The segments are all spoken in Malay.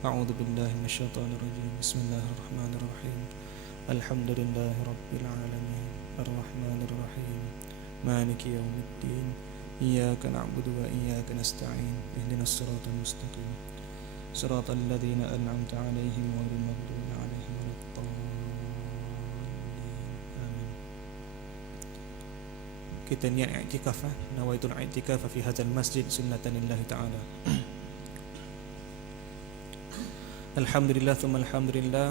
أعوذ بالله من الشيطان الرجيم بسم الله الرحمن الرحيم الحمد لله رب العالمين الرحمن الرحيم مالك يوم الدين إياك نعبد وإياك نستعين اهدنا الصراط المستقيم صراط الذين أنعمت عليهم غير المغضوب عليهم ولا الضالين آمين. Kita niat i'tikaf, nawaitul i'tikaf fi hadzal masjid sunnatan lillahi ta'ala. Alhamdulillah thumma alhamdulillah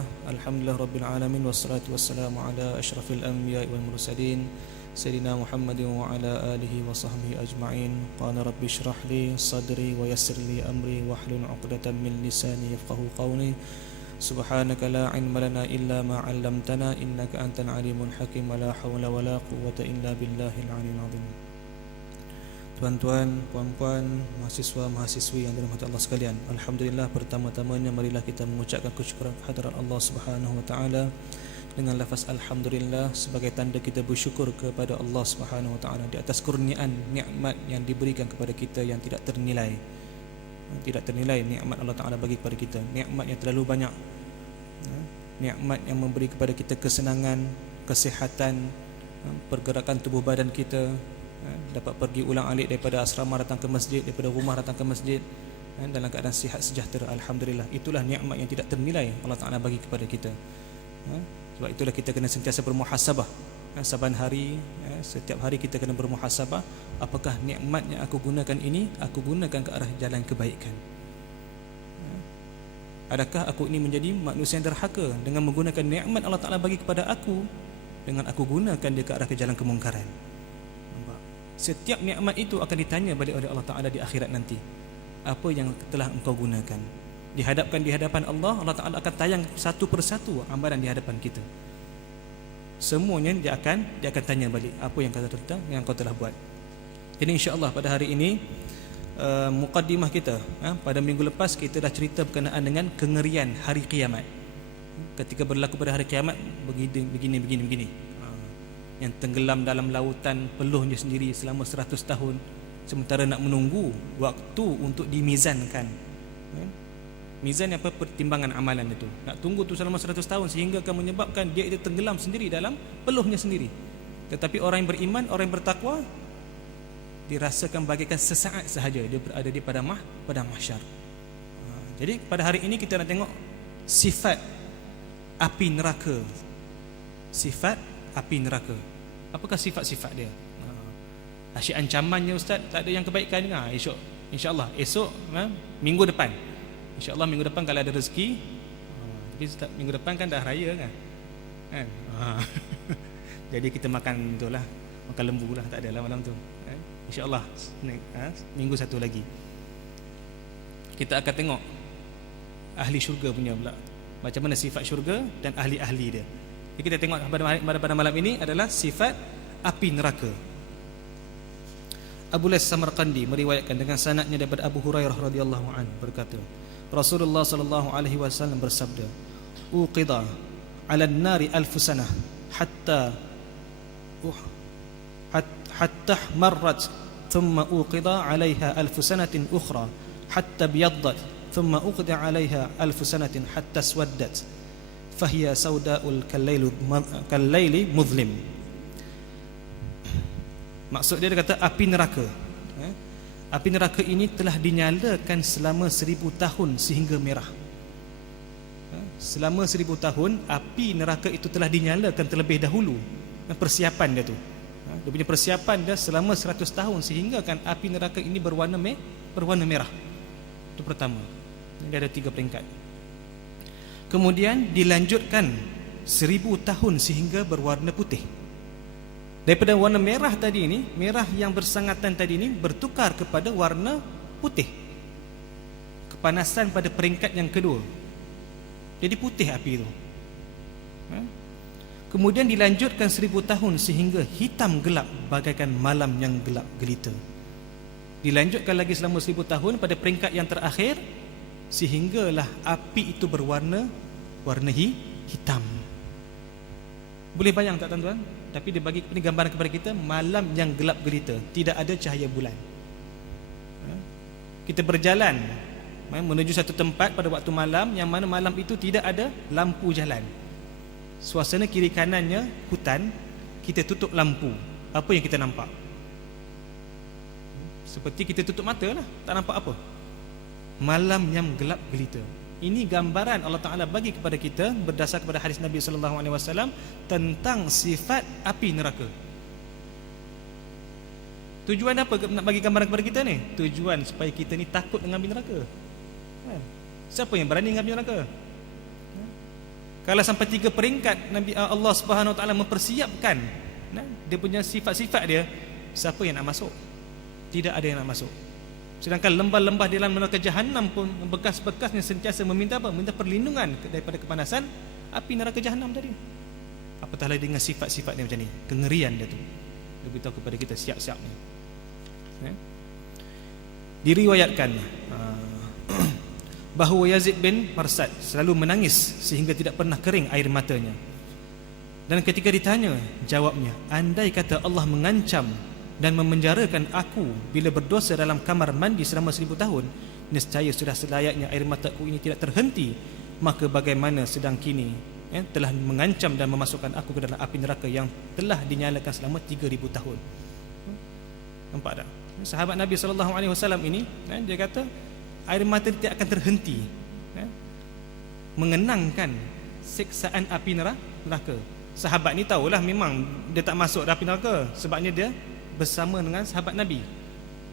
rabbil alamin wassalatu wassalamu ala asyrafil anbiya'i wal mursalin sayyidina Muhammadin wa ala alihi wa sahbihi ajma'in. Qala rabbi shrah li sadri wa yassir li amri wahlul 'uqdatam min lisani yafqahu qawli. Subhanaka la 'ilma lana illa ma 'allamtana innaka antal alimul hakim wa la hawla wa la quwwata illa billahil 'aliyyil 'azim. Tuan-tuan, puan-puan, mahasiswa-mahasiswi yang dirahmati Allah sekalian, alhamdulillah, pertama-tamanya marilah kita mengucapkan kesyukuran kehadirat Allah Subhanahu wa taala dengan lafaz alhamdulillah sebagai tanda kita bersyukur kepada Allah Subhanahu wa taala di atas kurniaan nikmat yang diberikan kepada kita yang tidak ternilai. Tidak ternilai nikmat Allah taala bagi kepada kita, nikmat yang terlalu banyak. Nikmat yang memberi kepada kita kesenangan, kesihatan, pergerakan tubuh badan kita, dapat pergi ulang-alik daripada asrama datang ke masjid, daripada rumah datang ke masjid dalam keadaan sihat sejahtera. Alhamdulillah, itulah nikmat yang tidak ternilai Allah Ta'ala bagi kepada kita. Sebab itulah kita kena sentiasa bermuhasabah saban hari. Setiap hari kita kena bermuhasabah, apakah nikmat yang aku gunakan ini aku gunakan ke arah jalan kebaikan? Adakah aku ini menjadi manusia yang derhaka dengan menggunakan nikmat Allah Ta'ala bagi kepada aku dengan aku gunakan dia ke arah ke jalan kemungkaran? Setiap nikmat itu akan ditanya balik oleh Allah Ta'ala di akhirat nanti. Apa yang telah engkau gunakan? Dihadapkan di hadapan Allah, Allah Ta'ala akan tayang satu persatu amalan di hadapan kita. Semuanya dia akan tanya balik apa yang kau telah buat. Jadi insya-Allah pada hari ini muqaddimah kita, pada minggu lepas kita dah cerita berkenaan dengan kengerian hari kiamat. Ketika berlaku pada hari kiamat begini. Yang tenggelam dalam lautan peluhnya sendiri selama 100 tahun, sementara nak menunggu waktu untuk dimizankan. Mizan apa? Pertimbangan amalan itu. Nak tunggu tu selama 100 tahun sehingga akan menyebabkan dia itu tenggelam sendiri dalam peluhnya sendiri. Tetapi orang yang beriman, orang yang bertakwa, dirasakan bagaikan sesaat sahaja dia berada di pada mahsyar. Jadi pada hari ini kita nak tengok sifat api neraka. Sifat api neraka. Apakah sifat-sifat dia? Asyik ancamannya ustaz, tak ada yang kebaikan juga. Esok, insya-Allah esok minggu depan. Insya-Allah minggu depan kalau ada rezeki. Tapi minggu depan kan dah raya kan. Jadi kita makan itulah, makan lembu lah, tak adalah malam tu. Insya-Allah minggu satu lagi. Kita akan tengok ahli syurga punya pula. Macam mana sifat syurga dan ahli-ahli dia. Kita tengok pada malam ini adalah sifat api neraka. Abu Lais Samarqandi meriwayatkan dengan sanadnya daripada Abu Hurairah radhiyallahu anhu berkata, Rasulullah sallallahu alaihi wasallam bersabda, "Uqida 'ala an-nari alf sanah hatta marrat, thumma uqida 'alayha alf sanatin ukhra hatta biyaddat, thumma uqida 'alayha alf sanatin hatta swaddat." Fahiya saudaul kallaili muzlim. Maksud dia kata api neraka. Api neraka ini telah dinyalakan selama 1000 tahun sehingga merah. Selama 1000 tahun api neraka itu telah dinyalakan terlebih dahulu. Persiapan dia tu. Dia punya persiapan dia selama 100 tahun sehingga kan api neraka ini berwarna merah. Itu pertama. Dia ada 3 peringkat. Kemudian dilanjutkan 1000 tahun sehingga berwarna putih. Daripada warna merah tadi ini, merah yang bersangatan tadi ini bertukar kepada warna putih. Kepanasan pada peringkat yang kedua. Jadi putih api itu. Kemudian dilanjutkan 1000 tahun sehingga hitam gelap bagaikan malam yang gelap gelita. Dilanjutkan lagi selama 1000 tahun pada peringkat yang terakhir, sehinggalah api itu berwarna hitam. Boleh bayang tak tuan-tuan? Tapi dia bagi ini gambaran kepada kita malam yang gelap gelita, tidak ada cahaya bulan. Kita berjalan menuju satu tempat pada waktu malam, yang mana malam itu tidak ada lampu jalan. Suasana kiri kanannya hutan, kita tutup lampu. Apa yang kita nampak? Seperti kita tutup mata lah, tak nampak apa. Malam yang gelap gelita. Ini gambaran Allah Ta'ala bagi kepada kita berdasar kepada hadis Nabi SAW tentang sifat api neraka. Tujuan apa nak bagi gambaran kepada kita ni? Tujuan supaya kita ni takut dengan api neraka. Siapa yang berani dengan api neraka? Kalau sampai 3 peringkat Nabi Allah Subhanahu Wa Ta'ala mempersiapkan dia punya sifat-sifat dia, siapa yang nak masuk? Tidak ada yang nak masuk. Sedangkan lembah-lembah di dalam neraka Jahannam pun bekas-bekasnya sentiasa meminta apa? Minta perlindungan daripada kepanasan api neraka Jahannam tadi. Apatah lagi dengan sifat-sifat dia macam ni, kengerian dia tu. Dia beritahu kepada kita siap-siap ni. Diriwayatkan bahawa Yazid bin Marsad selalu menangis sehingga tidak pernah kering air matanya. Dan ketika ditanya, jawabnya, andai kata Allah mengancam dan memenjarakan aku bila berdosa dalam kamar mandi selama 1000 tahun, nescaya sudah selayaknya air mataku ini tidak terhenti. Maka bagaimana sedang kini telah mengancam dan memasukkan aku ke dalam api neraka yang telah dinyalakan selama 3000 tahun. Nampak tak? Sahabat Nabi SAW ini, dia kata air mata dia tidak akan terhenti mengenangkan siksaan api neraka. Sahabat ni tahulah memang dia tak masuk api neraka, sebabnya dia bersama dengan sahabat Nabi,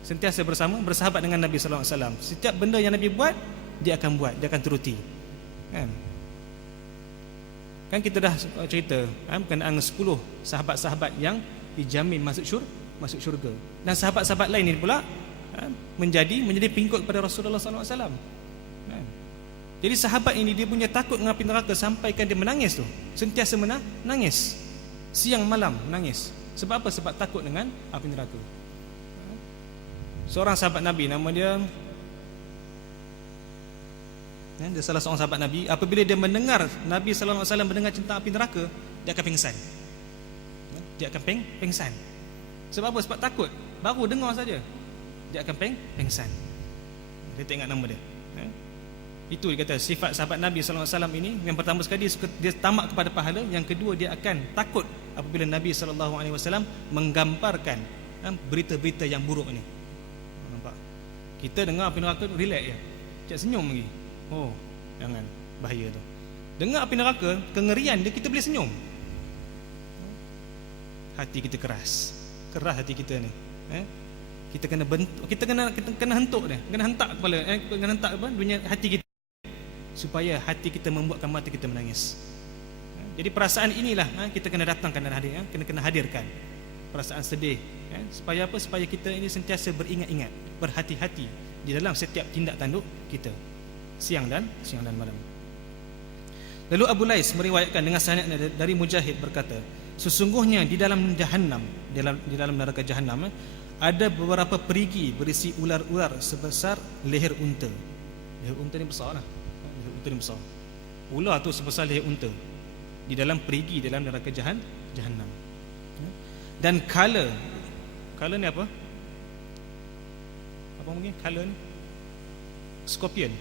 sentiasa bersahabat dengan Nabi SAW. Setiap benda yang Nabi buat, dia akan buat, dia akan turuti. Kan kita dah cerita berkenaan 10 sahabat-sahabat yang dijamin masuk syurga. Dan sahabat-sahabat lain ni pula menjadi pengikut kepada Rasulullah SAW. Jadi sahabat ini dia punya takut dengan api neraka sampaikan dia menangis tu, sentiasa menangis siang malam menangis. Sebab apa? Sebab takut dengan api neraka. Seorang sahabat Nabi, nama dia salah seorang sahabat Nabi, apabila dia mendengar Nabi SAW mendengar tentang api neraka, dia akan pingsan. Dia akan pingsan. Sebab apa? Sebab takut. Baru dengar saja dia akan pingsan. Dia tak ingat nama dia. Itu dia kata sifat sahabat Nabi SAW ini. Yang pertama sekali dia tamak kepada pahala. Yang kedua, dia akan takut apabila Nabi SAW menggambarkan berita-berita yang buruk ni. Nampak? Kita dengar api neraka, relax je, cak senyum lagi. Oh, jangan, bahaya tu. Dengar api neraka, kengerian dia, kita boleh senyum. Hati kita keras hati kita ni. Kita kena bentuk, kita kena hentuk dia, kena hentak kepala, kena hentak dunia hati kita, supaya hati kita membuatkan mata kita menangis. Jadi perasaan inilah kita kena datangkan dan hadir, kena hadirkan perasaan sedih, supaya apa? Supaya kita ini sentiasa beringat-ingat, berhati-hati di dalam setiap tindak tanduk kita, siang dan malam. Lalu Abu Lais meriwayatkan dengan sanad dari Mujahid berkata, sesungguhnya di dalam Jahannam, di dalam neraka Jahannam ada beberapa perigi berisi ular-ular sebesar leher unta. Leher unta ni besar lah. Leher unta ni besar. Ular tu sebesar leher unta di dalam perigi dalam neraka Jahannam. Dan kala ni apa? Apa mungkin kala ni? Scorpion.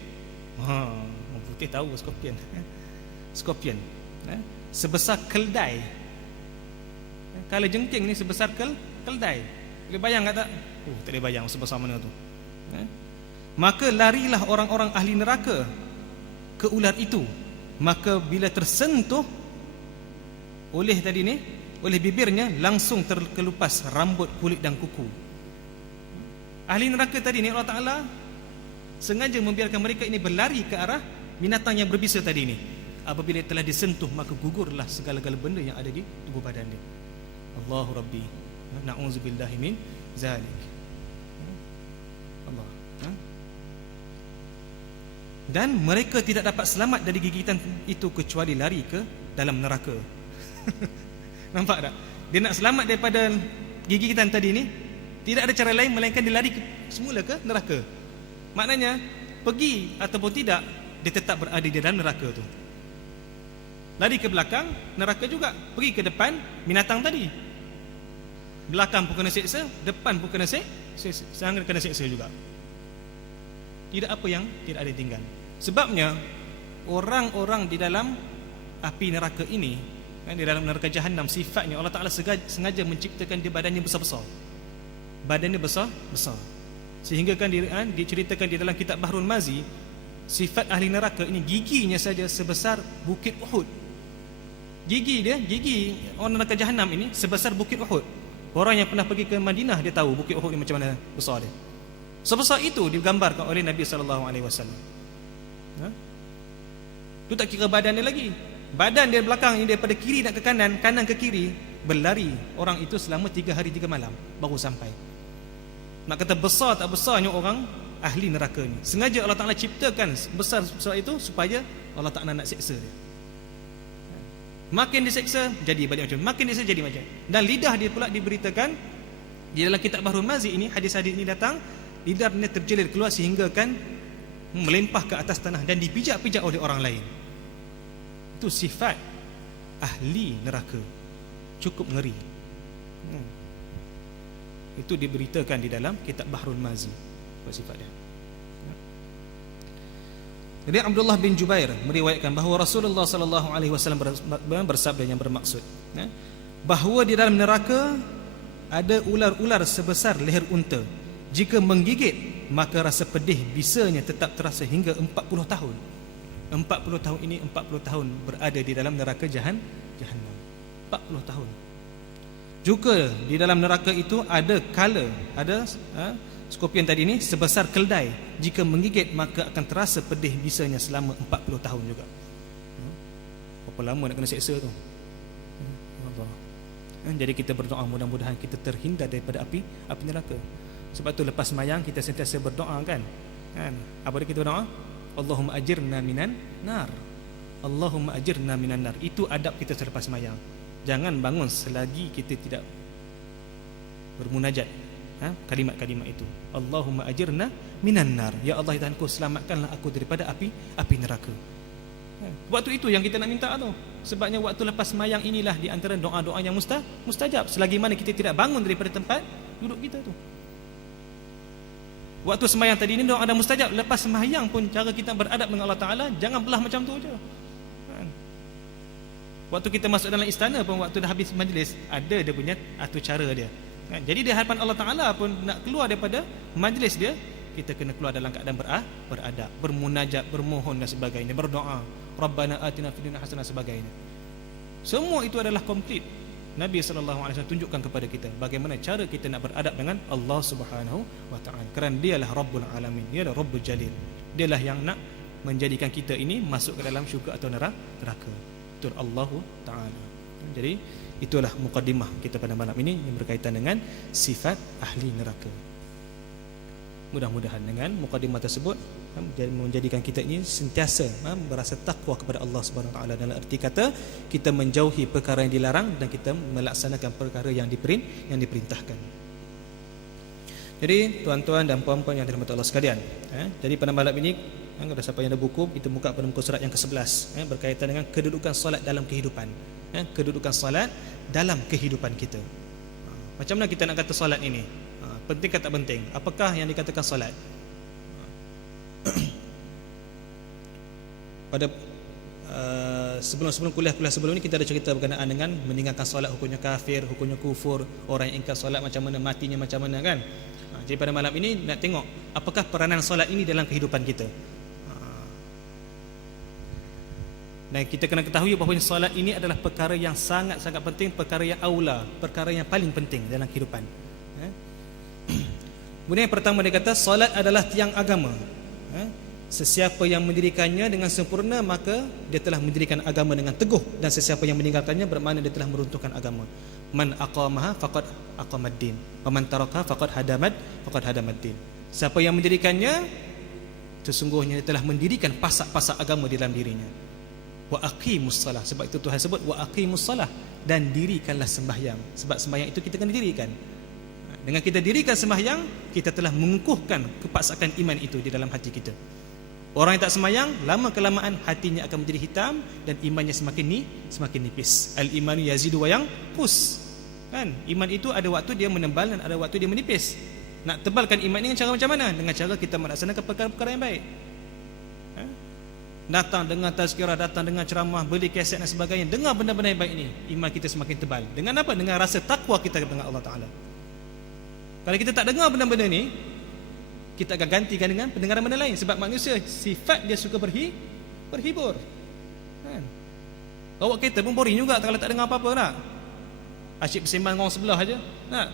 Orang putih tahu scorpion. Scorpion. Sebesar keldai. Kala jengking ni sebesar keldai. Boleh bayang tak? Tak boleh bayang sebesar mana tu. Maka larilah orang-orang ahli neraka ke ular itu. Maka bila tersentuh oleh tadi ni, oleh bibirnya, langsung terkelupas rambut, kulit dan kuku. Ahli neraka tadi ni Allah Ta'ala sengaja membiarkan mereka ini berlari ke arah binatang yang berbisa tadi ni. Apabila telah disentuh, maka gugurlah segala-gala benda yang ada di tubuh badan dia. Allahu Rabbi, na'udzubillahi min zalik. Allah. Dan mereka tidak dapat selamat dari gigitan itu kecuali lari ke dalam neraka. Nampak tak? Dia nak selamat daripada gigitan tadi ni, tidak ada cara lain melainkan dia lari semula ke neraka. Maknanya pergi ataupun tidak, dia tetap berada di dalam neraka tu. Lari ke belakang, neraka juga. Pergi ke depan, binatang tadi. Belakang pun kena seksa, depan pun kena seksa, kena seksa juga. tidak apa yang tidak ada tinggal. Sebabnya orang-orang di dalam api neraka ini, di dalam neraka Jahannam, sifatnya Allah Ta'ala sengaja menciptakan dia badannya besar-besar. Badannya besar-besar. Sehingga kan diceritakan di dalam kitab Bahrul Mazi, sifat ahli neraka ini giginya saja sebesar bukit Uhud. Gigi orang neraka Jahannam ini sebesar bukit Uhud. Orang yang pernah pergi ke Madinah dia tahu bukit Uhud ni macam mana besar dia. Sebesar itu digambarkan oleh Nabi SAW. Itu tak kira badan dia lagi. Badan dia belakang ini daripada kiri nak ke kanan, kanan ke kiri, berlari orang itu selama 3 hari 3 malam baru sampai. Nak kata besar tak besarnya orang ahli neraka ni, sengaja Allah Ta'ala ciptakan besar itu supaya Allah Ta'ala nak seksa dia. Makin diseksa jadi balik macam, makin diseksa jadi macam. Dan lidah dia pula diberitakan di dalam kitab Bahrul Mazi ini, hadis-hadis ini datang, lidah dia terjelir keluar sehingga kan melempah ke atas tanah dan dipijak-pijak oleh orang lain. Itu sifat ahli neraka, cukup ngeri. Itu diberitakan di dalam kitab Bahrul Mazi sifat dia. Jadi Abdullah bin Jubair meriwayatkan bahawa Rasulullah sallallahu alaihi wasallam bersabda yang bermaksud bahawa di dalam neraka ada ular-ular sebesar leher unta. Jika menggigit, maka rasa pedih bisanya tetap terasa hingga 40 tahun. 40 tahun ini 40 tahun berada di dalam neraka Jahannam. 40 tahun. Juga di dalam neraka itu ada skorpion tadi ni sebesar keldai. Jika menggigit, maka akan terasa pedih bisanya selama 40 tahun juga. Berapa lama nak kena seksa tu? Allah. Jadi kita berdoa mudah-mudahan kita terhindar daripada api neraka. Sebab tu lepas sembahyang kita sentiasa berdoa kan? Apa dia kita berdoa? Allahumma ajirna minan nar. Allahumma ajirna minan nar. Itu adab kita selepas sembahyang. Jangan bangun selagi kita tidak bermunajat kalimat-kalimat itu. Allahumma ajirna minan nar. Ya Allah Tuhanku, selamatkanlah aku daripada api neraka. Waktu itu yang kita nak minta tu. Sebabnya waktu lepas sembahyang inilah di antara doa-doa yang mustajab. Selagi mana kita tidak bangun daripada tempat duduk kita tu. Waktu sembahyang tadi ini doa ada mustajab. Lepas sembahyang pun cara kita beradab dengan Allah Ta'ala jangan belah macam tu je. Waktu kita masuk dalam istana pun, waktu dah habis majlis, ada dia punya atur cara dia. Jadi di hadapan Allah Ta'ala pun nak keluar daripada majlis dia, kita kena keluar dalam keadaan beradab, bermunajat, bermohon dan sebagainya, berdoa, Rabbana atina fid dunya hasanah sebagainya. Semua itu adalah komplit. Nabi SAW tunjukkan kepada kita bagaimana cara kita nak beradab dengan Allah Subhanahu wa Ta'ala. Kerana dialah Rabbul Alamin, dialah Rabbul Jalil. Dialah yang nak menjadikan kita ini masuk ke dalam syurga atau neraka. Betul, Allah Ta'ala. Jadi itulah mukadimah kita pada malam ini yang berkaitan dengan sifat ahli neraka. Mudah-mudahan dengan mukadimah tersebut menjadikan kita ini sentiasa berasa takwa kepada Allah Subhanahu Wa Taala, dalam arti kata kita menjauhi perkara yang dilarang dan kita melaksanakan perkara yang diperintahkan. Jadi tuan-tuan dan puan-puan yang dirahmati Allah sekalian, jadi pada malam ini kalau siapa yang ada buku, kita buka pada muka surat yang ke-11 berkaitan dengan kedudukan solat dalam kehidupan. Kedudukan solat dalam kehidupan kita. Macam mana kita nak kata solat ini? Penting ke tak penting? Apakah yang dikatakan solat? Pada sebelum kuliah sebelum ini kita ada cerita berkenaan dengan meninggalkan solat, hukumnya kafir, hukumnya kufur, orang yang ingkar solat macam mana, matinya macam mana kan? Jadi pada malam ini nak tengok apakah peranan solat ini dalam kehidupan kita. Dan kita kena ketahui bahawa solat ini adalah perkara yang sangat-sangat penting, perkara yang aula, perkara yang paling penting dalam kehidupan. Kemudian yang pertama dia kata solat adalah tiang agama. Sesiapa yang mendirikannya dengan sempurna, maka dia telah mendirikan agama dengan teguh, dan sesiapa yang meninggalkannya bermakna dia telah meruntuhkan agama. Man aqamaha faqad aqamaddin wa man tarakaha faqad hadamaddin. Siapa yang mendirikannya, sesungguhnya dia telah mendirikan pasak-pasak agama di dalam dirinya. Wa aqimus salah, sebab itu Tuhan sebut wa aqimus salah, dan dirikanlah sembahyang. Sebab sembahyang itu kita kena dirikan. Dengan kita dirikan sembahyang, kita telah mengukuhkan kepaksakan iman itu di dalam hati kita. Orang yang tak sembahyang, lama kelamaan hatinya akan menjadi hitam dan imannya semakin nipis. Al-imanu yazidu wa yanqus. Kan? Iman itu ada waktu dia menebal dan ada waktu dia menipis. Nak tebalkan iman ini dengan cara macam mana? Dengan cara kita melaksanakan perkara-perkara yang baik. Datang dengan tazkirah, datang dengan ceramah, beli kaset dan sebagainya, dengar benda-benda yang baik ini, iman kita semakin tebal. Dengan apa? Dengan rasa takwa kita dengan Allah Ta'ala. Kalau kita tak dengar benda-benda ni, kita akan gantikan dengan pendengaran benda lain. Sebab manusia sifat dia suka berhibur. Bawa kereta pun boring juga kalau tak dengar apa-apa nak. Asyik bersembang dengan orang sebelah aja. Nak.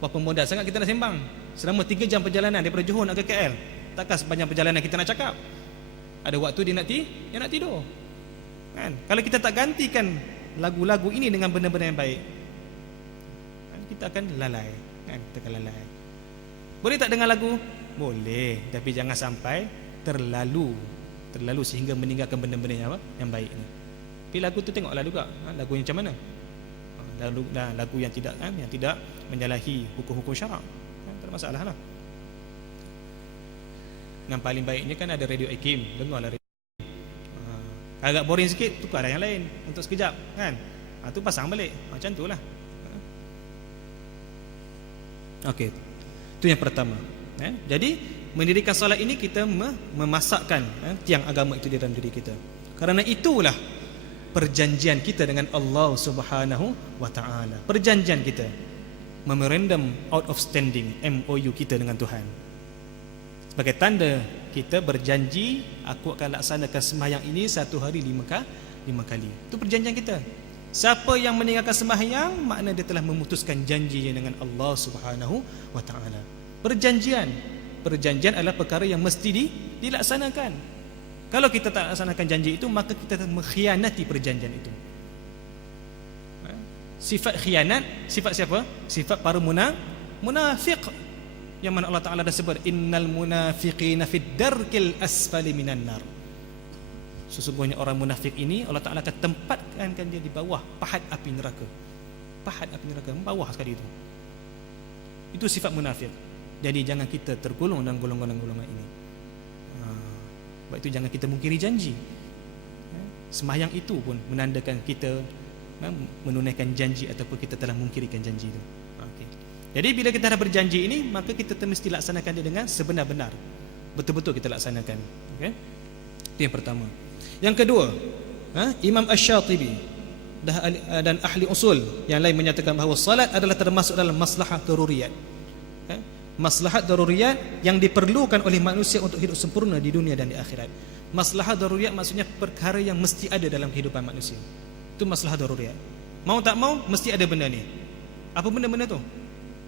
Berapa modal sangat kita nak sembang. Selama 3 jam perjalanan daripada Johor nak ke KL. Takkan sepanjang perjalanan kita nak cakap. Ada waktu dia nak tidur. Kan? Kalau kita tak gantikan lagu-lagu ini dengan benda-benda yang baik, kan, kita akan lalai. Kan? Kita akan lalai. Boleh tak dengar lagu? Boleh, tapi jangan sampai terlalu sehingga meninggalkan benda-benda yang baik ni. Tapi lagu tu tengoklah juga, lagu yang macam mana. Lagu yang tidak menyalahi hukum-hukum syarak. Tak ada masalah lah. Yang paling baiknya kan ada radio Akim, dengarlah radio. Agak boring sikit, tukar yang lain untuk sekejap, kan? Tu pasang balik, macam tu lah. Okey, itu yang pertama. Jadi mendirikan solat ini kita memasakkan tiang agama itu di dalam diri kita. Kerana itulah perjanjian kita dengan Allah Subhanahu wa taala. Perjanjian kita, memorandum out of standing, MOU kita dengan Tuhan. Sebagai tanda kita berjanji, aku akan laksanakan sembahyang ini 1 hari 5 kali. Itu perjanjian kita. Siapa yang meninggalkan sembahyang, makna dia telah memutuskan janjinya dengan Allah Subhanahu wa taala. Perjanjian adalah perkara yang mesti dilaksanakan. Kalau kita tak laksanakan janji itu, maka kita mengkhianati perjanjian itu. Sifat khianat, sifat siapa? Sifat para munafik. Yang mana Allah Ta'ala dah sebut, innal munafiqina fid darkil asfali minan nar. Sesungguhnya orang munafik ini Allah Ta'ala akan tempatkan dia di bawah pahat api neraka. Pahat api neraka, bawah sekali itu. Itu sifat munafik. Jadi jangan kita tergolong dalam golongan-golongan ini. Sebab itu jangan kita mungkiri janji. Sembahyang itu pun menandakan kita menunaikan janji ataupun kita telah mungkirikan janji itu. Jadi bila kita dah berjanji ini, maka kita mesti laksanakan dia dengan sebenar-benar. Betul-betul kita laksanakan. Okay? Itu yang pertama. Yang kedua, Imam Asy-Syatibi dan ahli usul yang lain menyatakan bahawa salat adalah termasuk dalam maslahat daruriyat. Maslahat daruriyat yang diperlukan oleh manusia untuk hidup sempurna di dunia dan di akhirat. Maslahat daruriyat maksudnya perkara yang mesti ada dalam kehidupan manusia. Itu maslahat daruriyat. Mau tak mau mesti ada benda ni. Apa benda-benda tu?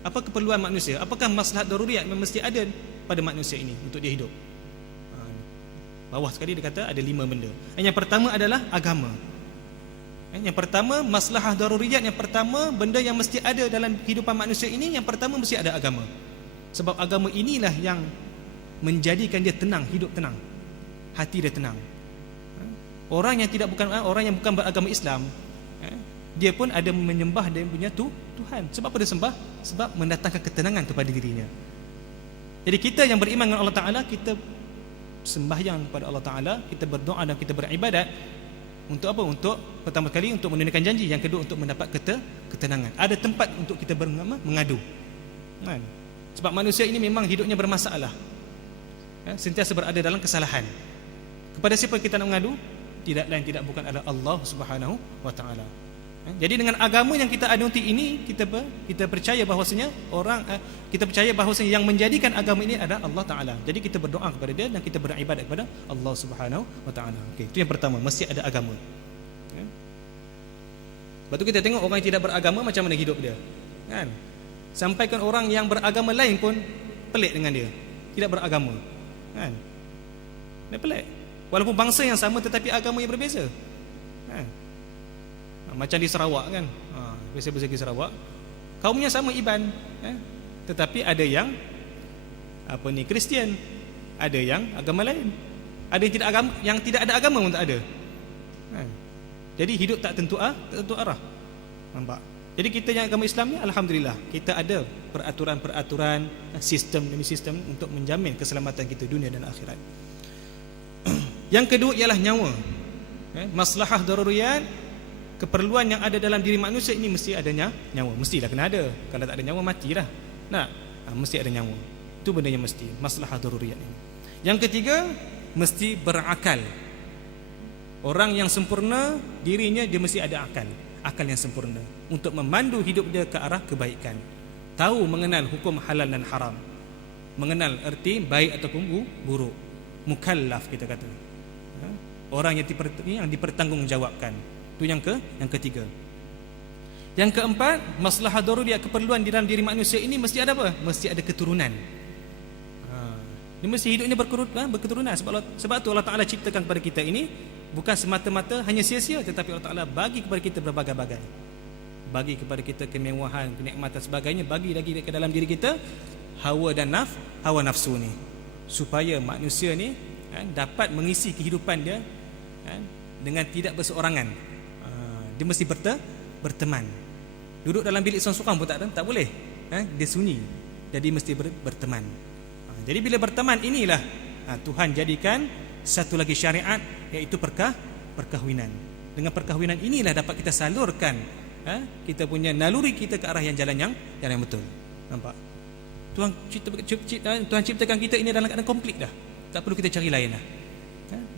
Apa keperluan manusia? Apakah maslahat daruriyat yang mesti ada pada manusia ini untuk dia hidup? Bawah sekali dia kata ada 5 benda. Yang pertama adalah agama. Yang pertama, maslahat daruriyat yang pertama, benda yang mesti ada dalam kehidupan manusia ini, yang pertama mesti ada agama. Sebab agama inilah yang menjadikan dia tenang, hidup tenang. Hati dia tenang. Orang yang bukan beragama Islam, dia pun ada menyembah dia punya Tuhan. Sebab apa dia sembah? Sebab mendatangkan ketenangan kepada dirinya. Jadi kita yang beriman dengan Allah Ta'ala, kita sembahyang kepada Allah Ta'ala, kita berdoa dan kita beribadat. Untuk apa? Untuk pertama kali untuk menunaikan janji, yang kedua untuk mendapat ketenangan. Ada tempat untuk kita mengadu. Sebab manusia ini memang hidupnya bermasalah. Sentiasa berada dalam kesalahan. Kepada siapa kita nak mengadu? Tidak lain tidak bukan adalah Allah Subhanahu wa taala. Jadi dengan agama yang kita anuti ini, kita percaya bahawasanya kita percaya bahawasanya yang menjadikan agama ini adalah Allah Taala. Jadi kita berdoa kepada dia dan kita beribadat kepada Allah Subhanahu wa taala. Okey, itu yang pertama, mesti ada agama. Lepas tu kita tengok orang yang tidak beragama macam mana hidup dia. Kan? Sampaikan orang yang beragama lain pun pelik dengan dia. Tidak beragama. Kan? Dia pelik. Walaupun bangsa yang sama tetapi agama yang berbeza. Kan? Macam di Sarawak kan, biasa-biasa di Sarawak kaumnya sama Iban, tetapi ada yang Kristian, ada yang agama lain, ada yang tidak ada agama pun tak ada. Jadi hidup tak tentu arah. Nampak? Jadi kita yang agama Islam ni, alhamdulillah kita ada peraturan-peraturan, sistem demi sistem untuk menjamin keselamatan kita dunia dan akhirat. Yang kedua ialah nyawa. Maslahah daruriyat, keperluan yang ada dalam diri manusia ini mesti adanya nyawa. Mestilah kena ada. Kalau tak ada nyawa, matilah. Nah, mesti ada nyawa. Itu benda yang mesti, maslahah daruriyat ini. Yang ketiga, mesti berakal. Orang yang sempurna, dirinya dia mesti ada akal yang sempurna untuk memandu hidup dia ke arah kebaikan. Tahu mengenal hukum halal dan haram, mengenal erti baik ataupun buruk. Mukallaf kita kata, orang yang dipertanggungjawabkan. Itu yang ketiga. Yang keempat, maslahah daruriyat, keperluan di dalam diri manusia ini mesti ada apa? Mesti ada keturunan. Dia mesti hidupnya berketurunan. Sebab tu Allah Ta'ala ciptakan kepada kita ini bukan semata-mata hanya sia-sia, tetapi Allah Ta'ala bagi kepada kita berbagai-bagai. Bagi kepada kita kemewahan, kenikmatan sebagainya. Bagi lagi ke dalam diri kita hawa nafsu ni, supaya manusia ni dapat mengisi kehidupan dia dengan tidak berseorangan. Dia mesti berteman. Duduk dalam bilik seorang-seorang pun tak boleh. Dia sunyi. Jadi mesti berteman. Jadi bila berteman inilah Tuhan jadikan satu lagi syariat, iaitu perkahwinan. Dengan perkahwinan inilah dapat kita salurkan kita punya naluri kita ke arah jalan yang betul. Nampak? Tuhan ciptakan kita ini dalam keadaan komplit dah. Tak perlu kita cari lain dah.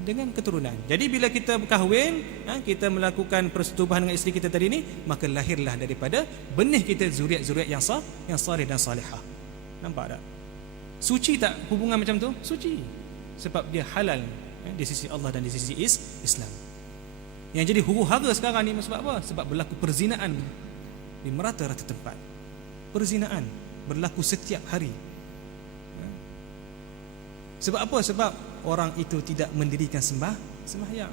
Dengan keturunan. Jadi bila kita berkahwin, kita melakukan persetubuhan dengan isteri kita tadi ni, maka lahirlah daripada benih kita zuriat-zuriat yang salih dan salihah. Nampak tak? Suci tak hubungan macam tu? Suci. Sebab dia halal di sisi Allah dan di sisi Islam. Yang jadi huru-hara sekarang ni sebab apa? Sebab berlaku perzinaan di merata-rata tempat. Perzinaan berlaku setiap hari. Sebab apa? Sebab orang itu tidak mendirikan sembahyang.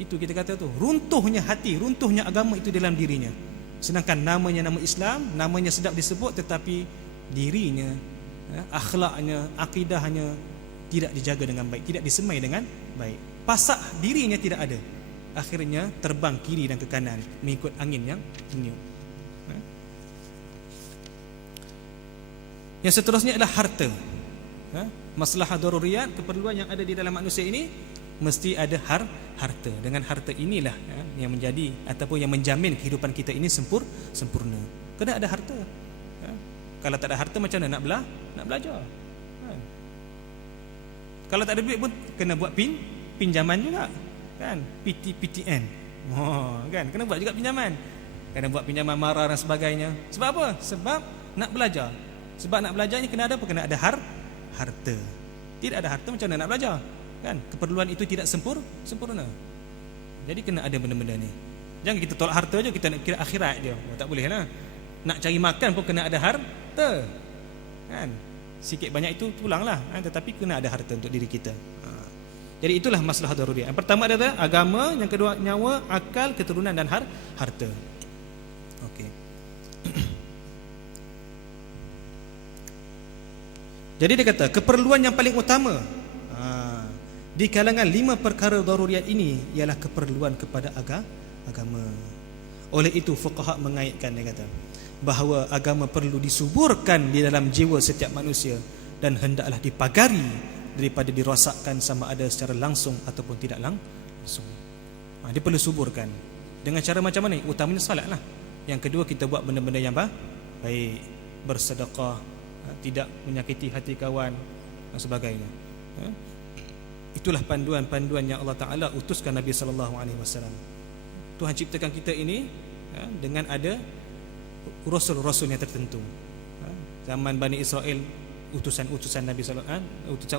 Itu kita kata tu, runtuhnya hati, runtuhnya agama itu dalam dirinya. Sedangkan namanya nama Islam, namanya sedap disebut, tetapi dirinya, akhlaknya, akidahnya tidak dijaga dengan baik, tidak disemai dengan baik. Pasak dirinya tidak ada. Akhirnya terbang kiri dan ke kanan mengikut angin yang meniup. Yang seterusnya adalah harta. Maslahah daruriyat, keperluan yang ada di dalam manusia ini mesti ada harta. Dengan harta inilah yang menjadi ataupun yang menjamin kehidupan kita ini sempurna. Kena ada harta. Kalau tak ada harta macam mana nak belajar? Kalau tak ada duit pun kena buat pinjaman juga, kan? PTN. Kan? Kena buat juga pinjaman. Kena buat pinjaman mara dan sebagainya. Sebab apa? Sebab nak belajar. Sebab nak belajar ni kena ada apa? Kena ada harta. Tidak ada harta macam mana nak belajar? Kan? Keperluan itu tidak sempurna. Jadi kena ada benda-benda ni. Jangan kita tolak harta je, kita nak kira akhirat je. Tak boleh lah. Nak cari makan pun kena ada harta, kan? Sikit banyak itu pulanglah, tetapi kena ada harta untuk diri kita. Jadi itulah maslahah daruriyat. Yang pertama adalah agama, yang kedua nyawa, akal, keturunan dan harta. Okey. Jadi dia kata keperluan yang paling utama di kalangan 5 perkara daruriyat ini ialah keperluan kepada agama. Oleh itu fuqaha mengaitkan, dia kata bahawa agama perlu disuburkan di dalam jiwa setiap manusia dan hendaklah dipagari daripada dirosakkan sama ada secara langsung ataupun tidak langsung. Dia perlu suburkan. Dengan cara macam mana? Utamanya salat lah. Yang kedua, kita buat benda-benda yang baik, bersedekah, tidak menyakiti hati kawan dan sebagainya. Itulah panduan-panduan yang Allah Ta'ala utuskan Nabi SAW. Tuhan ciptakan kita ini dengan ada rasul-rasul yang tertentu. Zaman Bani Israel, utusan-utusan Nabi SAW,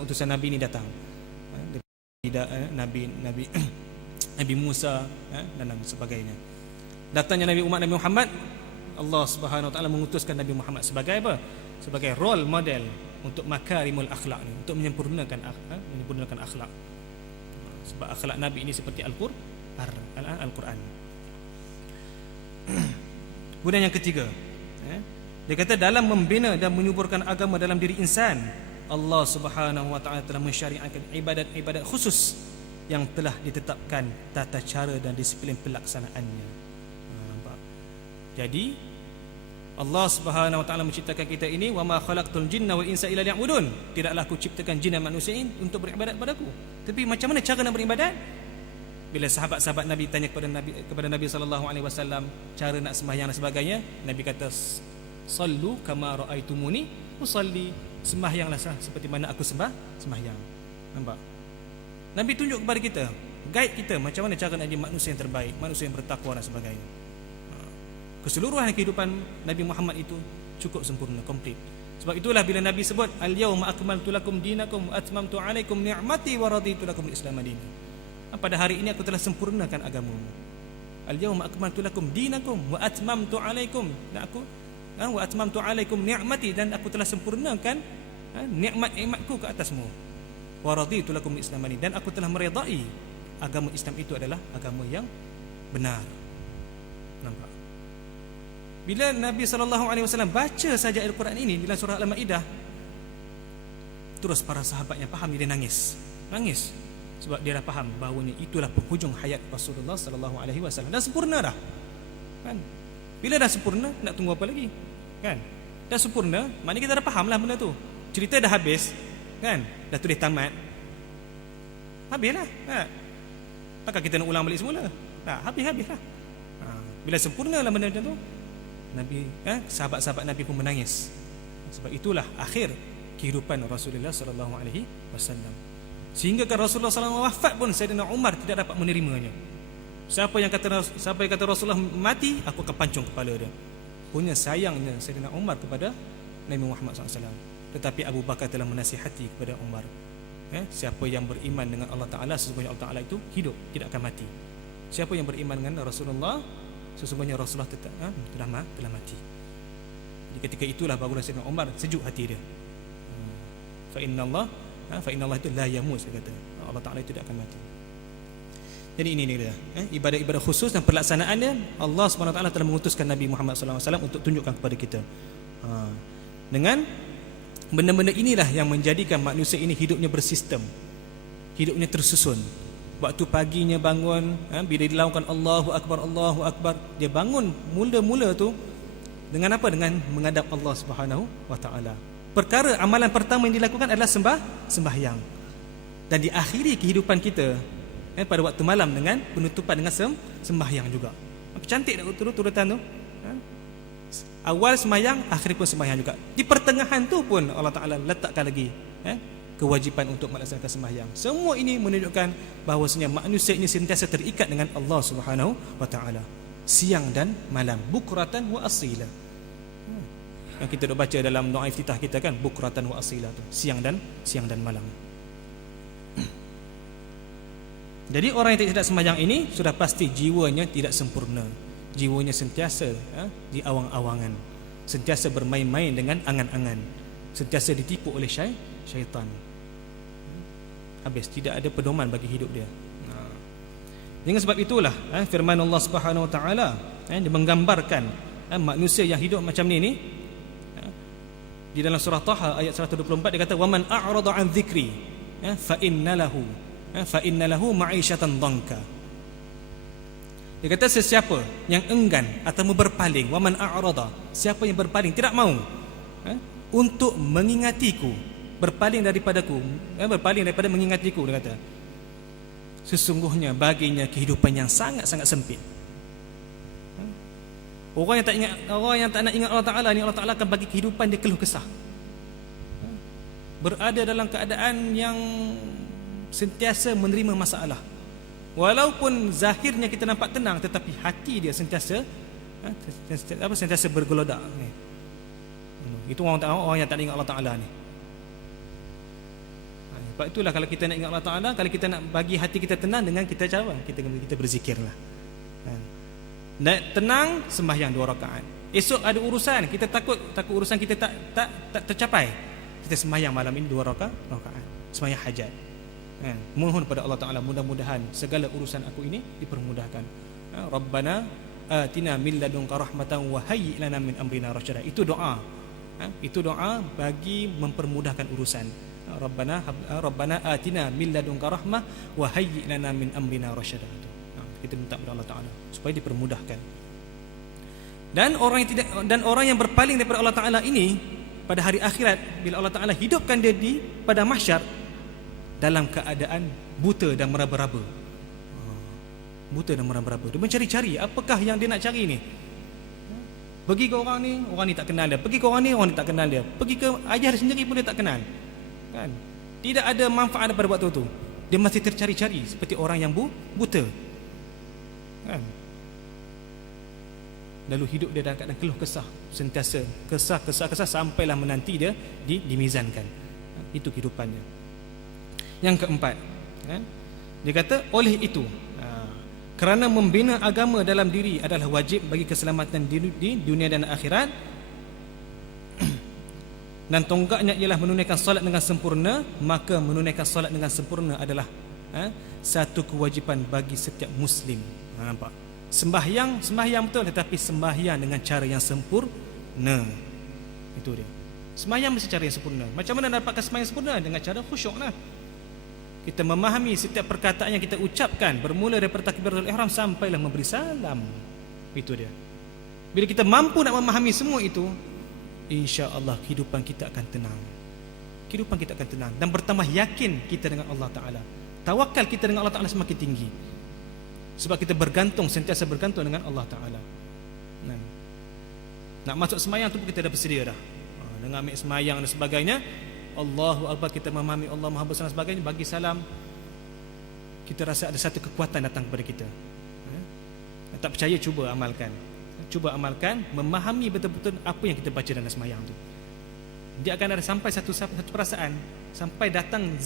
utusan Nabi ini datang. Nabi Musa dan sebagainya. Datangnya Nabi Muhammad, Allah Subhanahu Wa Taala mengutuskan Nabi Muhammad sebagai apa? Sebagai role model untuk makarimul akhlak ni, untuk menyempurnakan akhlak. Sebab akhlak Nabi ini seperti Al-Quran. Kemudian yang ketiga, dia kata dalam membina dan menyuburkan agama dalam diri insan, Allah Subhanahu Wa Taala telah mensyariatkan ibadat-ibadat khusus yang telah ditetapkan tata cara dan disiplin pelaksanaannya. Nampak? Jadi Allah Subhanahu Wa Taala menciptakan kita ini, wa ma khalaqtul jinna wal insa illa liya'budun. Tidaklah aku ciptakan jin dan manusia ini untuk beribadat padaku. Tapi macam mana cara nak beribadat? Bila sahabat-sahabat Nabi tanya kepada Nabi sallallahu alaihi wasallam cara nak sembahyang dan sebagainya, Nabi kata Sallu kama raaitumuni usalli. Sembahyanglah seperti mana aku sembahyang. Nampak? Nabi tunjuk kepada kita, guide kita macam mana cara nak jadi manusia yang terbaik, manusia yang bertakwa dan sebagainya. Keseluruhan kehidupan Nabi Muhammad itu cukup sempurna, komplit. Sebab itulah bila Nabi sebut al-yauma akmaltu lakum dinakum wa atmamtu alaikum ni'mati wa raditu lakum al-islam dinan. Pada hari ini aku telah sempurnakan agamamu. Al-yauma akmaltu lakum dinakum wa atmamtu alaikum, dan aku wa atmamtu alaikum ni'mati, dan aku telah sempurnakan nikmat-nikmatku ke atasmu. Wa raditu lakum al-islam dinan, dan aku telah meredai agama Islam itu adalah agama yang benar. Nampak? Bila Nabi SAW baca saja Al-Quran ini dalam surah Al-Ma'idah, terus para sahabat yang faham dia nangis. Sebab dia dah faham bahawanya itulah penghujung hayat Rasulullah SAW. Dah sempurna dah, kan? Bila dah sempurna, nak tunggu apa lagi, kan? Dah sempurna, maknanya kita dah faham lah benda tu. Cerita dah habis, kan? Dah tulis tamat, habislah, kan? Takkan kita nak ulang balik semula? Habis lah. Bila sempurna lah benda macam tu, Nabi, sahabat-sahabat Nabi pun menangis. Sebab itulah akhir kehidupan Rasulullah SAW. Sehingga kan Rasulullah SAW wafat pun Sayyidina Umar tidak dapat menerimanya. Siapa yang kata Rasulullah mati, aku akan pancung kepala dia. Punya sayangnya Sayyidina Umar kepada Nabi Muhammad SAW. Tetapi Abu Bakar telah menasihati kepada Umar, siapa yang beriman dengan Allah Ta'ala, sesungguhnya Allah Ta'ala itu hidup, tidak akan mati. Siapa yang beriman dengan Rasulullah, sesungguhnya Rasulullah telah mati. Jadi ketika itulah barulah Sayyidina Umar sejuk hati dia. Fa inna Allah itu la yamut, dia kata. Allah Ta'ala itu tidak akan mati. Jadi ini dia, ibadah-ibadah khusus dan pelaksanaannya Allah SWT telah mengutuskan Nabi Muhammad SAW untuk tunjukkan kepada kita. Dengan benda-benda inilah yang menjadikan manusia ini hidupnya bersistem, hidupnya tersusun. Waktu paginya bangun, bila dilaungkan Allahu Akbar, dia bangun mula-mula tu dengan apa? Dengan menghadap Allah Subhanahu wa taala. Perkara amalan pertama yang dilakukan adalah sembahyang. Dan diakhiri kehidupan kita pada waktu malam dengan penutupan dengan sembahyang juga. Cantik tak turutan tu? Awal sembahyang, akhir pun sembahyang juga. Di pertengahan tu pun Allah Taala letakkan lagi kewajipan untuk melaksanakan sembahyang. Semua ini menunjukkan bahawasanya manusia ini sentiasa terikat dengan Allah Subhanahu wa taala, siang dan malam, bukratan wa asila. Yang kita dah baca dalam doa iftitah kita kan, bukratan wa asila tu, siang dan malam. Jadi orang yang tidak sembahyang ini sudah pasti jiwanya tidak sempurna. Jiwanya sentiasa di awang-awangan, sentiasa bermain-main dengan angan-angan, sentiasa ditipu oleh syaitan. Habis, tidak ada pedoman bagi hidup dia. Dengan sebab itulah firman Allah Subhanahu wa taala dia menggambarkan manusia yang hidup macam ni di dalam surah Taha ayat 124, dia kata waman a'rada an dzikri fa inna lahu ma'isyatan dhanka. Dia kata sesiapa yang enggan atau berpaling, waman a'rada, siapa yang berpaling, tidak mau untuk mengingatiku, berpaling daripada mengingatiku, dia kata, sesungguhnya baginya kehidupan yang sangat-sangat sempit. Orang yang tak nak ingat Allah Ta'ala ni, Allah Ta'ala akan bagi kehidupan dia keluh kesah, berada dalam keadaan yang sentiasa menerima masalah. Walaupun zahirnya kita nampak tenang, tetapi hati dia sentiasa bergelodak. Itu orang yang tak ingat Allah Ta'ala ni. Sebab itulah kalau kita nak ingat Allah Ta'ala, kalau kita nak bagi hati kita tenang, dengan kita cara kita berzikirlah. Tenang, sembahyang 2 rakaat. Esok ada urusan, kita takut urusan kita tak tercapai, kita sembahyang malam ini 2 rakaat, sembahyang hajat. Mohon pada Allah Ta'ala, mudah-mudahan segala urusan aku ini dipermudahkan. Rabbana atina min ladunka rahmatan wa hayyi' lana min amrina rasyada. Itu doa. Itu doa bagi mempermudahkan urusan. Rabbana atina min ladunka rahmah wa hayyi' lana min amrina rasyada. Kita minta kepada Allah Ta'ala supaya dipermudahkan. Dan orang yang berpaling daripada Allah Ta'ala ini pada hari akhirat, bila Allah Ta'ala hidupkan dia pada mahsyar, dalam keadaan buta dan meraba-raba. Dia mencari-cari apakah yang dia nak cari ni. Pergi ke orang ni tak kenal dia. Pergi ke orang ni tak kenal dia. Pergi ke ayah dia sendiri pun dia tak kenal. Kan? Tidak ada manfaat pada waktu tu. Dia masih tercari-cari seperti orang yang buta. Kan? Lalu hidup dia dalam keadaan keluh kesah, sentiasa kesah sampailah menanti dia dimizankan. Itu kehidupannya. Yang keempat, dia kata oleh itu, kerana membina agama dalam diri adalah wajib bagi keselamatan di dunia dan akhirat, dan tonggaknya ialah menunaikan solat dengan sempurna, maka menunaikan solat dengan sempurna adalah satu kewajipan bagi setiap muslim. Nampak? Sembahyang betul, tetapi sembahyang dengan cara yang sempurna. Itu dia. Sembahyang mesti cara yang sempurna. Macam mana nak dapatkan sembahyang sempurna? Dengan cara khusyuk lah. Kita memahami setiap perkataan yang kita ucapkan, bermula daripada takbiratul ihram sampailah memberi salam. Itu dia. Bila kita mampu nak memahami semua itu, insya-Allah kehidupan kita akan tenang. Kehidupan kita akan tenang dan bertambah yakin kita dengan Allah Taala. Tawakal kita dengan Allah Taala semakin tinggi. Sebab kita sentiasa bergantung dengan Allah Taala. Nak masuk sembahyang tu pun kita dah bersedia dah. Dengan ambil sembahyang dan sebagainya, Allahu Akbar, kita memahami Allah Maha Besar dan sebagainya, bagi salam, kita rasa ada satu kekuatan datang kepada kita. Tak percaya, cuba amalkan, memahami betul-betul apa yang kita baca dalam sembahyang tu. Dia akan ada sampai satu perasaan, sampai datang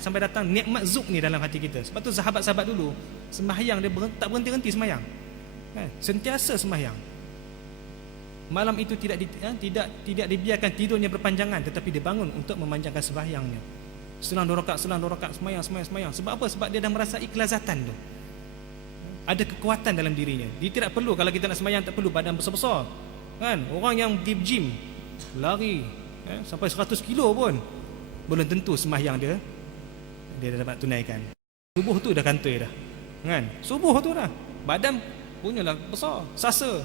sampai datang nikmat zuk ni dalam hati kita. Sebab tu sahabat-sahabat dulu sembahyang dia tak berhenti-henti sembahyang. Sentiasa sembahyang. Malam itu tidak dibiarkan tidurnya berpanjangan, tetapi dia bangun untuk memanjangkan sembahyangnya. Selang 2 rakaat, sembahyang. Sebab apa? Sebab dia dah merasai kelazatan tu. Ada kekuatan dalam dirinya. Dia tidak perlu, kalau kita nak sembahyang tak perlu badan besar-besar. Kan? Orang yang di gym lari sampai 100 kilo pun belum tentu sembahyang dia dapat tunaikan. Subuh tu dah kantoi dah. Kan? Subuh tu dah. Badan punyalah besar, sasa.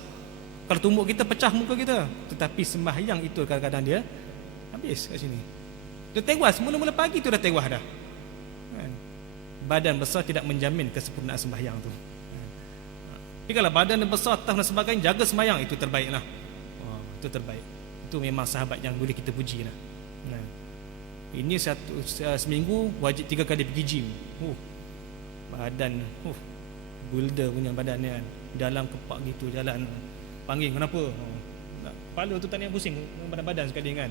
Kalau tumbuk kita pecah muka kita, tetapi sembahyang itu kadang-kadang dia habis kat sini. Dia tewas, mula-mula pagi tu dah tewas dah. Kan? Badan besar tidak menjamin kesempurnaan sembahyang tu. Tapi kalau badan besar, tas dan sebagainya, jaga sembahyang, itu terbaiklah. Itu terbaik. Itu memang sahabat yang boleh kita puji lah. Ini seminggu wajib 3 kali pergi gym. Badan builder punya badannya kan. Dalam kepak gitu jalan. Panggil kenapa? Kepala tu tak nak pusing, badan sekali kan.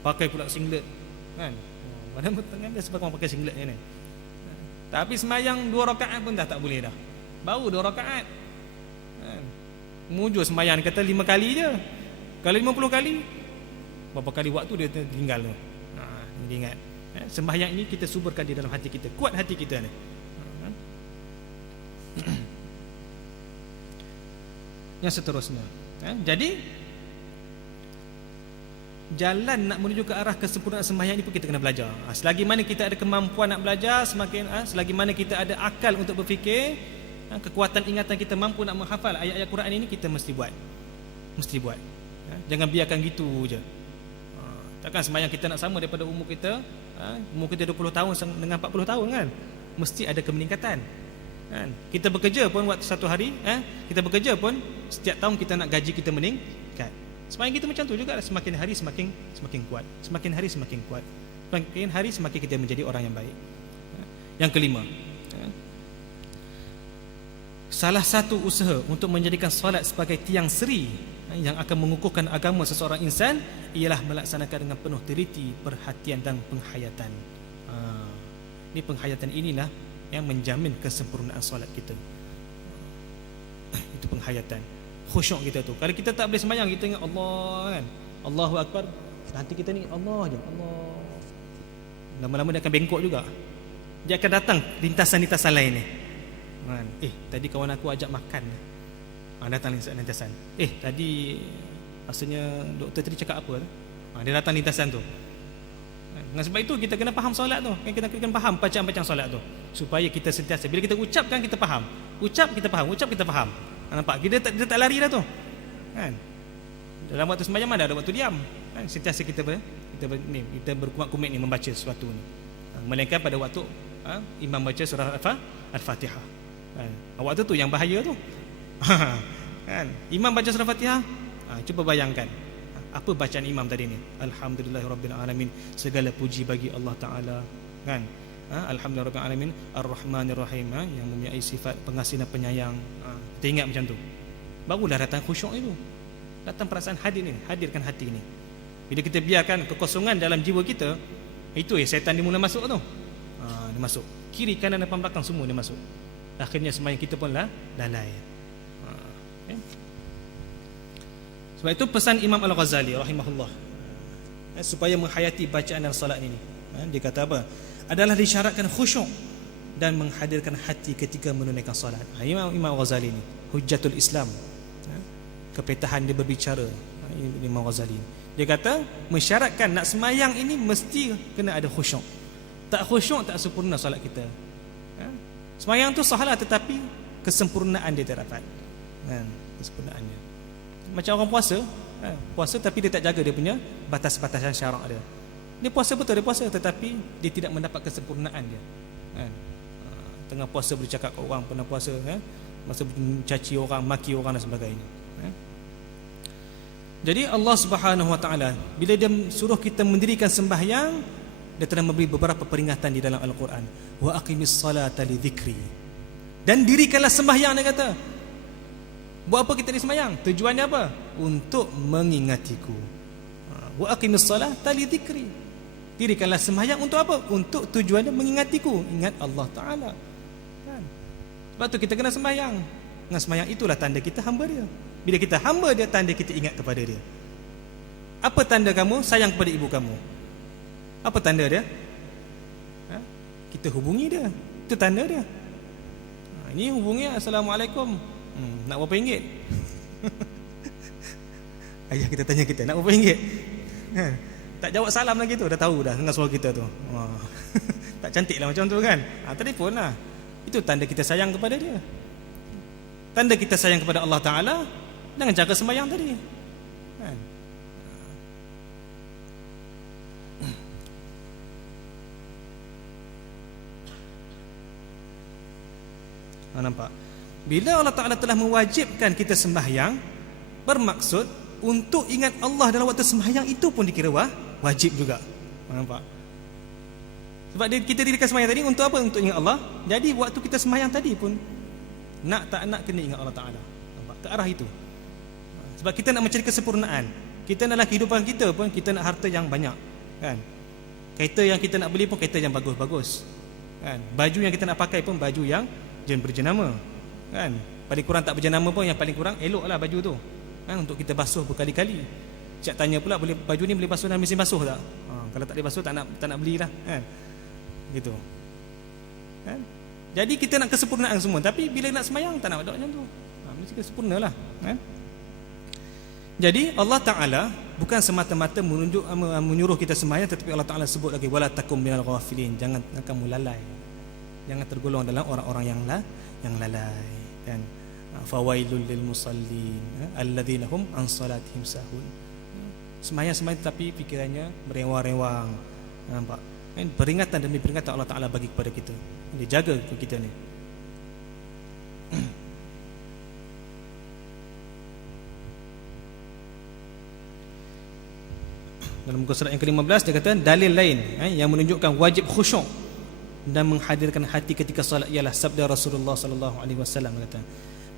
Pakai pula singlet kan. Badan tengah biasa pakai singlet ni. Tapi sembahyang 2 rakaat pun dah tak boleh dah. Baru 2 rakaat. Kan. Mujur sembahyang kata 5 kali je. Kalau 50 kali, berapa kali waktu dia tinggal tu. Dia ingat. Sembahyang ini kita suburkan di dalam hati kita. Kuat hati kita ni. Yang seterusnya, jadi jalan nak menuju ke arah kesempurnaan sembahyang ini pun kita kena belajar. Selagi mana kita ada kemampuan nak belajar, selagi mana kita ada akal untuk berfikir, kekuatan ingatan kita mampu nak menghafal ayat-ayat Quran ini, kita mesti buat. Jangan biarkan gitu je. Takkan sembahyang kita nak sama daripada umur kita 20 tahun dengan 40 tahun kan. Mesti ada kemeningkatan. Kan? Kita bekerja pun waktu satu hari, kita bekerja pun setiap tahun kita nak gaji kita meningkat. Sembahyang kita macam tu juga, semakin hari semakin kuat, semakin hari semakin kuat, semakin hari semakin kita menjadi orang yang baik. Yang kelima, salah satu usaha untuk menjadikan solat sebagai tiang seri yang akan mengukuhkan agama seseorang insan ialah melaksanakan dengan penuh teliti, perhatian dan penghayatan. Ini penghayatan inilah yang menjamin kesempurnaan solat kita. Itu penghayatan, khusyuk kita tu. Kalau kita tak boleh sembahyang, kita ingat Allah kan, Allahu Akbar, hati kita ni Allah je, Allah. Lama-lama dia akan bengkok juga. Dia akan datang lintasan-lintasan lain ni kan. Tadi kawan aku ajak makan, datang lintasan. Tadi rasanya doktor tadi cakap apa dia datang lintasan tu. Dengan sebab itu kita kena faham solat tu. Kita kena faham bacaan-bacaan solat tu, supaya kita sentiasa bila kita ucapkan kita faham. Ucap kita faham. Nampak? Dia tak lari dah tu. Kan? Dalam waktu sembahyang ada waktu diam. Kan? Sentiasa kita berkumat-kumit ni membaca sesuatu ni. Melainkan pada waktu imam baca surah Al-Fatihah. Kan? Waktu tu yang bahaya tu. Kan? Imam baca surah Fatihah, Cuba bayangkan apa bacaan imam tadi ni. Alhamdulillahirabbil alamin, segala puji bagi Allah Taala, kan? Alhamdulillahirabbil alamin arrahmanir rahim, yang mempunyai sifat pengasih dan penyayang. Kita ingat macam tu. Barulah datang khusyuk itu. Datang perasaan hadir ni, hadirkan hati ni. Bila kita biarkan kekosongan dalam jiwa kita, itu syaitan dia mula masuk tu. Dia masuk. Kiri kanan depan belakang semua dia masuk. Akhirnya sembahyang kita pun lalai. Okay. Sebab itu pesan Imam Al-Ghazali rahimahullah, supaya menghayati bacaan dan salat ini, dia kata apa? Adalah disyaratkan khusyuk dan menghadirkan hati ketika menunaikan salat. Imam Al-Ghazali ni Hujjatul Islam, kepetahan dia berbicara. Imam Al-Ghazali dia kata mensyaratkan nak sembahyang ini mesti kena ada khusyuk. Tak khusyuk tak sempurna salat kita. Sembahyang tu sahalah, tetapi kesempurnaan dia tak dapat. Kesempurnaannya macam orang puasa, puasa tapi dia tak jaga dia punya batas-batasan syarak dia. Dia puasa betul, dia puasa, tetapi dia tidak mendapat kesempurnaan dia. Tengah puasa boleh cakap kat orang pernah puasa, masa mencaci orang, maki orang dan sebagainya. Jadi Allah Subhanahu Wa Taala bila dia suruh kita mendirikan sembahyang, dia telah memberi beberapa peringatan di dalam Al-Quran. Wa aqimis salata li dzikri. Dan dirikanlah sembahyang, dia kata. Buat apa kita ni sembahyang? Tujuannya apa? Untuk mengingatiku. Wa aqimis salata li dzikri. Dirikanlah sembahyang untuk apa? Untuk tujuannya mengingatiku, ingat Allah Taala. Kan? Sebab tu kita kena sembahyang. Dengan sembahyang itulah tanda kita hamba dia. Bila kita hamba dia, tanda kita ingat kepada dia. Apa tanda kamu sayang kepada ibu kamu? Apa tanda dia? Kita hubungi dia. Itu tanda dia. Ini hubungi, Assalamualaikum. Nak berapa ringgit? Ayah kita tanya kita, nak berapa ringgit? Tak jawab salam lagi tu, dah tahu dah dengan suara kita tu. Tak cantik lah macam tu kan? Telefon lah. Itu tanda kita sayang kepada dia. Tanda kita sayang kepada Allah Ta'ala dengan jaga sembahyang tadi kan? Nampak? Bila Allah Ta'ala telah mewajibkan kita sembahyang, bermaksud untuk ingat Allah dalam waktu sembahyang itu pun dikira wajib juga. Nampak? Sebab kita dirikan sembahyang tadi untuk apa? Untuk ingat Allah. Jadi waktu kita sembahyang tadi pun nak tak nak kena ingat Allah Ta'ala. Nampak? Ke arah itu. Sebab kita nak mencari kesempurnaan. Kita dalam kehidupan kita pun kita nak harta yang banyak, kan? Kereta yang kita nak beli pun kereta yang bagus-bagus, kan? Baju yang kita nak pakai pun baju yang berjenama, kan? Paling kurang tak berjenama pun yang paling kurang eloklah baju tu, kan? Untuk kita basuh berkali-kali. Cak tanya pula, boleh baju ni boleh basuh dalam mesin basuh tak? Kalau tak boleh basuh tak nak belilah, kan? Gitu. Kan? Jadi kita nak kesempurnaan semua, tapi bila nak sembahyang tak nak buat macam tu. Mesti sempurnalah, kan? Jadi Allah Ta'ala bukan semata-mata menyuruh kita sembahyang, tetapi Allah Ta'ala sebut lagi wala takum minal ghafilin, jangan kamu lalai, jangan tergolong dalam orang-orang yang lalai, kan? Fawailul lil musallin alladzina hum an salatihim sahun. Sembahyang tapi fikirannya merewang-rewang. Nampak? Kan? Peringatan demi peringatan Allah Ta'ala bagi kepada kita. Dia jaga kita ni. Dalam muka surat yang ke-15 dia kata dalil lain yang menunjukkan wajib khusyuk dan menghadirkan hati ketika salat ialah sabda Rasulullah sallallahu alaihi wasallam, kata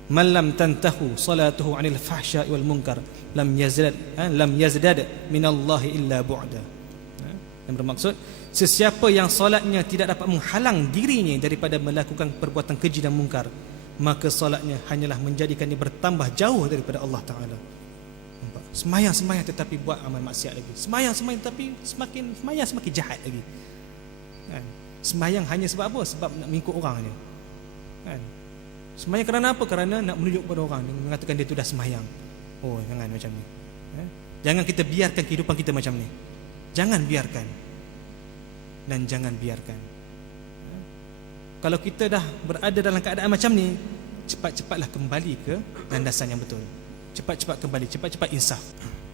man lam tantahu salatuhu anil fahsya'i wal munkar lam yazdad minallahi illa bu'da. Yang bermaksud sesiapa yang salatnya tidak dapat menghalang dirinya daripada melakukan perbuatan keji dan mungkar, maka salatnya hanyalah menjadikannya bertambah jauh daripada Allah Ta'ala. Sembahyang tetapi buat amal maksiat lagi. Sembahyang tetapi semakin jahat lagi, kan? Sembahyang hanya sebab apa? Sebab nak mengikut orang je, kan? Sembahyang kerana apa? Kerana nak menunjuk kepada orang, mengatakan dia tu dah sembahyang. Oh, jangan macam ni, Jangan kita biarkan kehidupan kita macam ni. Jangan biarkan. Dan jangan biarkan. Kalau kita dah berada dalam keadaan macam ni, cepat-cepatlah kembali ke landasan yang betul. Cepat-cepat kembali, cepat-cepat insaf.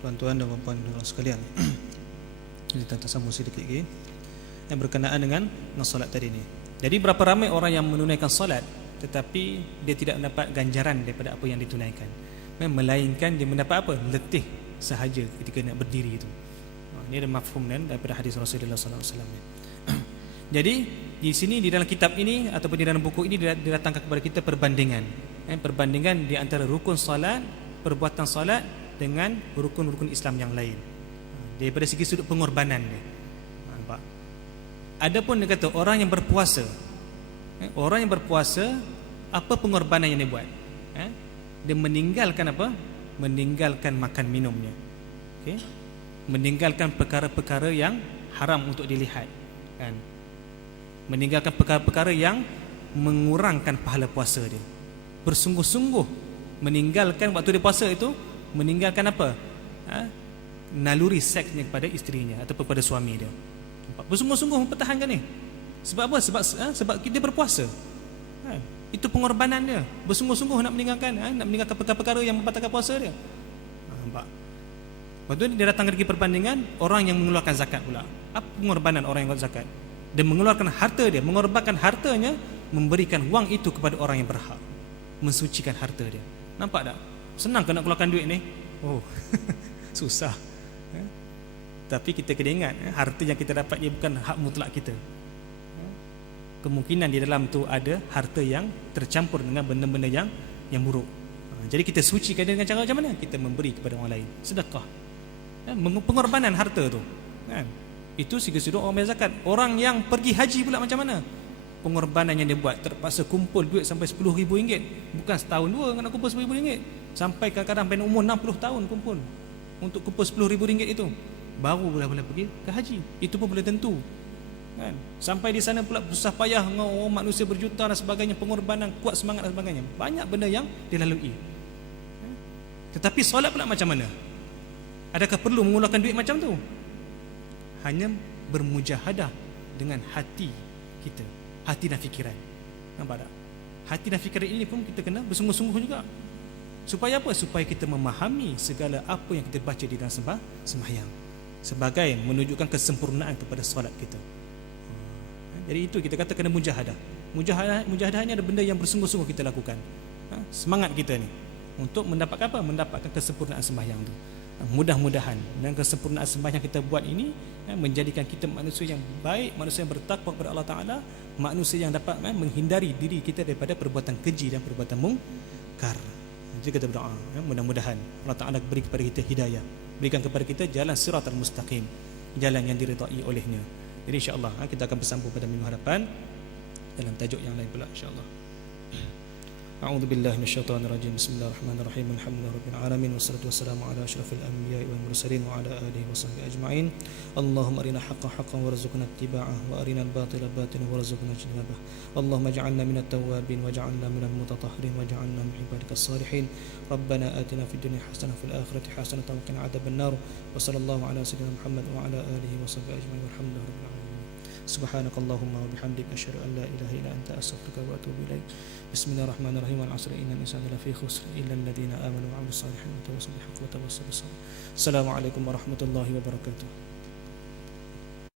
Tuan-tuan dan puan-puan sekalian, kita sambung sedikit lagi yang berkenaan dengan solat tadi ni. Jadi berapa ramai orang yang menunaikan solat tetapi dia tidak mendapat ganjaran daripada apa yang ditunaikan. melainkan dia mendapat apa? Letih sahaja ketika nak berdiri itu. Ini ada mafhum kan daripada hadis Rasulullah sallallahu alaihi wasallam. Jadi di sini di dalam kitab ini ataupun di dalam buku ini didatangkan kepada kita perbandingan. Perbandingan di antara rukun salat, perbuatan salat dengan rukun-rukun Islam yang lain. Daripada segi sudut pengorbanan dia. Nampak? Adapun dia kata orang yang berpuasa, orang yang berpuasa apa pengorbanan yang dia buat? Dia meninggalkan apa? Meninggalkan makan minumnya. Okey. Meninggalkan perkara-perkara yang haram untuk dilihat, kan? Meninggalkan perkara-perkara yang mengurangkan pahala puasa dia. Bersungguh-sungguh meninggalkan waktu dia puasa itu, meninggalkan apa? Naluri seksnya kepada isterinya ataupun kepada suami dia. Bersungguh-sungguh mempertahankan ni. Sebab apa? Sebab dia berpuasa. Itu pengorbanan dia. Bersungguh-sungguh nak meninggalkan perkara-perkara yang membatalkan puasa dia. Nampak? Lepas tu dia datang lagi perbandingan orang yang mengeluarkan zakat pula. Apa pengorbanan orang yang mengeluarkan zakat? Dia mengeluarkan harta dia, mengorbankan hartanya, memberikan wang itu kepada orang yang berhak, mensucikan harta dia. Nampak tak? Senang ke nak keluarkan duit ni? Oh, susah. Tapi kita kena ingat, harta yang kita dapat dia bukan hak mutlak kita. Kemungkinan di dalam tu ada harta yang tercampur dengan benda-benda yang buruk. Jadi kita sucikan dia dengan cara macam mana? Kita memberi kepada orang lain, sedekah. Pengorbanan harta tu, kan? Itu segi-segi orang bayar zakat. Orang yang pergi haji pula macam mana? Pengorbanan yang dia buat, terpaksa kumpul duit sampai RM10,000. Bukan setahun dua nak kumpul RM10,000. Sampai kadang-kadang sampai umur 60 tahun kumpul untuk kumpul RM10,000 itu. Baru boleh pergi ke haji. Itu pun boleh tentu, kan? Sampai di sana pula susah payah dengan manusia berjuta dan sebagainya, pengorbanan, kuat semangat dan sebagainya. Banyak benda yang dilalui. Tetapi solat pula macam mana? Adakah perlu mengeluarkan duit macam tu? Hanya bermujahadah dengan hati kita, hati dan fikiran. Nampak tak? Hati dan fikiran ini pun kita kena bersungguh-sungguh juga. Supaya apa? Supaya kita memahami segala apa yang kita baca di dalam sembahyang, sebagai menunjukkan kesempurnaan kepada solat kita. Jadi itu kita kata kena mujahadah. Mujahadah ini ada benda yang bersungguh-sungguh kita lakukan. Semangat kita ni untuk mendapatkan apa? Mendapatkan kesempurnaan sembahyang tu. Mudah-mudahan dengan kesempurnaan sembahyang kita buat ini menjadikan kita manusia yang baik, manusia yang bertakwa kepada Allah Ta'ala, manusia yang dapat menghindari diri kita daripada perbuatan keji dan perbuatan mungkar. Jadi kita berdoa, mudah-mudahan Allah Ta'ala beri kepada kita hidayah, berikan kepada kita jalan siratal mustaqim, jalan yang diridai olehnya. Jadi insya-Allah kita akan bersambung pada minggu hadapan dalam tajuk yang lain pula insya-Allah. A'udzu billahi minasyaitonir rajim. Bismillahirrahmanirrahim. Alhamdulillahirabbil alamin wassalatu wassalamu ala asyrafil anbiya'i wal mursalin wa ala alihi washabbihi ajma'in. Allahumma arina haqqan haqqan warzuqna ittiba'ah wa arina al-batila batilan warzuqna ijtinabah. Allahumma ij'alna minat tawwabin waj'alna minal mutatahhirin waj'alna min ibadikas salihin. Rabbana atina fid dunya hasanah wa fil akhirati hasanah wa qina adzaban nar. Wa sallallahu ala sayyidina Muhammad wa ala alihi washabbihi ajma'in. Walhamdulillahirabbil alamin. Subhanakallahumma wa bihamdika asyhadu an la ilaha illa anta astaghfiruka wa atubu ilaik. Bismillahirrahmanirrahim. Wal 'asri innal insana lafi khusr illa alladziina aamanu wa 'amilus shalihaati wa tawassaw bil haqqi wa tawassaw bis sabr. Assalamualaikum warahmatullahi wabarakatuh.